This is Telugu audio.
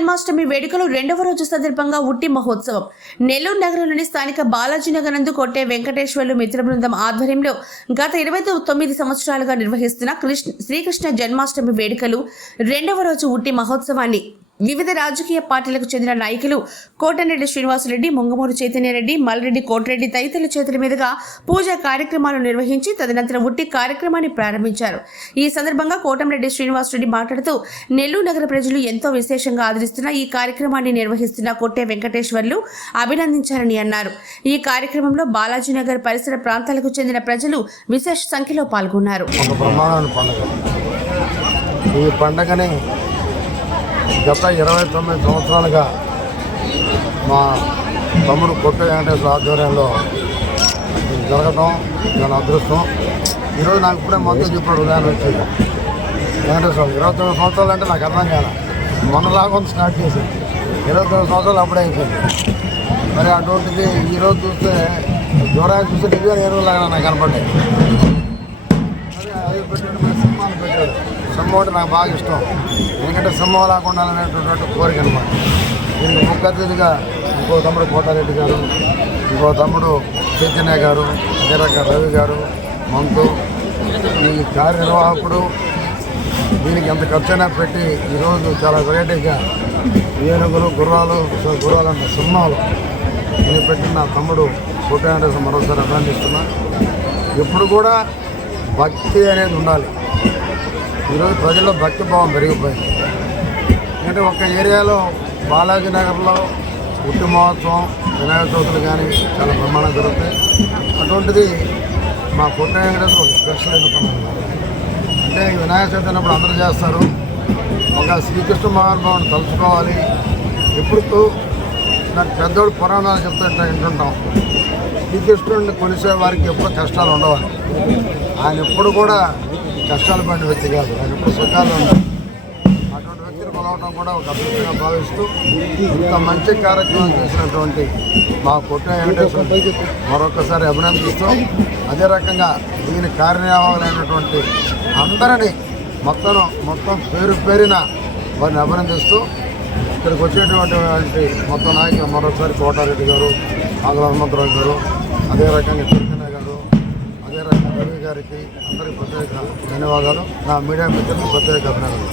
జన్మాష్టమి వేడుకలు రెండవ రోజు సందర్భంగా ఉట్టి మహోత్సవం నెల్లూరు నగరంలోని స్థానిక బాలాజీ నగర్ నందు కొట్టే వెంకటేశ్వర్లు మిత్ర బృందం ఆధ్వర్యంలో గత 29 సంవత్సరాలుగా నిర్వహిస్తున్న శ్రీకృష్ణ జన్మాష్టమి వేడుకలు రెండవ రోజు ఉట్టి మహోత్సవాన్ని వివిధ రాజకీయ పార్టీలకు చెందిన నాయకులు కోటరెడ్డి శ్రీనివాసరెడ్డి, ముంగమూరు చైతన్యరెడ్డి, మల్రెడ్డి కోటరెడ్డి తదితరుల చేతుల మీదుగా పూజా కార్యక్రమాలు నిర్వహించి తదనంతరం ఉట్టి కార్యక్రమాన్ని ప్రారంభించారు. ఈ సందర్భంగా కోటరెడ్డి శ్రీనివాసరెడ్డి మాట్లాడుతూ నెల్లూరు నగర ప్రజలు ఎంతో విశేషంగా ఆదరిస్తున్న ఈ కార్యక్రమాన్ని నిర్వహిస్తున్న కొట్టే వెంకటేశ్వర్లు అభినందించారని అన్నారు. ఈ కార్యక్రమంలో బాలాజీ నగర్ పరిసర ప్రాంతాలకు చెందిన ప్రజలు విశేష సంఖ్యలో పాల్గొన్నారు. గత 29 సంవత్సరాలుగా మా తమ్ముడు కొట్టే వెంకటేశ్వర ఆధ్వర్యంలో జరగటం దాని అదృష్టం. ఈరోజు నాకు ఇప్పుడే మొదటి చెప్పాడు ఉదయం వచ్చేది వెంకటేశ్వర 29 సంవత్సరాలు అంటే నాకు అర్థం కాదు. మొన్నలాగా స్టార్ట్ చేసింది 29 సంవత్సరాలు అప్పుడే అయిపోయింది. మరి అటువంటిది ఈరోజు చూస్తే దూరాన్ని చూస్తే దివ్య నేరులాగా నాకు కనపడ్డాయి. అది పెట్టాడు, సినిమాలు పెట్టాడు. సింహం అంటే నాకు బాగా ఇష్టం, ఎందుకంటే సింహం లేకుండా అనేటటువంటి కోరిక అనమాట. దీనికి ముఖ్య అతిథిగా ఇంకో తమ్ముడు కోటారెడ్డి గారు, ఇంకో తమ్ముడు చైతన్య గారు, అదే రకంగా రవి గారు, మంతు, ఈ కార్యనిర్వాహకుడు దీనికి ఎంత ఖర్చైనా పెట్టి ఈరోజు చాలా వెరైటీగా ఏనుగులు, గుర్రాలు అంటే సింహాలు దీన్ని పెట్టి నా తమ్ముడు కోటారెడ్డి మరోసారి అభినందిస్తున్నా. ఎప్పుడు కూడా భక్తి అనేది ఉండాలి. ఈరోజు ప్రజల్లో భక్తి భావం పెరిగిపోయింది. ఎందుకంటే ఒక ఏరియాలో బాలాజీ నగర్లో ఉట్టి మహోత్సవం, వినాయక చవితులు కానీ చాలా బ్రహ్మాండంగా జరుగుతాయి. అటువంటిది మా కొట్ట వెంకటేశ్వర ఒక స్పెషల్ ఎన్నుకున్నాను. అంటే వినాయక చవితి అన్నప్పుడు అందరూ చేస్తారు. ఒక శ్రీకృష్ణ మహానుభావుని తలుచుకోవాలి. ఎప్పుడు నాకు పెద్దోడు పురాణాలు చెప్తుంటే వింటుంటాం. శ్రీకృష్ణుడిని కొలిసే వారికి ఎప్పుడు కష్టాలు ఉండవాలి. ఆయన ఎప్పుడు కూడా కష్టాలు పడిన వ్యక్తి కాదు, ఆయన ఎప్పుడు సుఖాలు ఉండాలి. అటువంటి వ్యక్తిని కొలవటం కూడా ఒక అద్భుతంగా భావిస్తూ ఇంత మంచి కార్యక్రమం చేసినటువంటి మా కొట్టే వెంకటేశ్వర మరొకసారి అభినందిస్తూ, అదే రకంగా దీని కార్యనిర్వాహకులైనటువంటి అందరినీ మొత్తం పేరున వారిని అభినందిస్తూ, ఇక్కడికి వచ్చేటువంటి మొత్తం నాయకులు మరొకసారి కోటారెడ్డి గారు, ఆంధ్ర హనుమంతరావు గారు, అదే రకంగా చైతన్య గారు, అదే రకంగా రవి గారికి అందరికీ ప్రత్యేక ధన్యవాదాలు. నా మీడియా మిత్రులకు ప్రత్యేక అభినందనలు.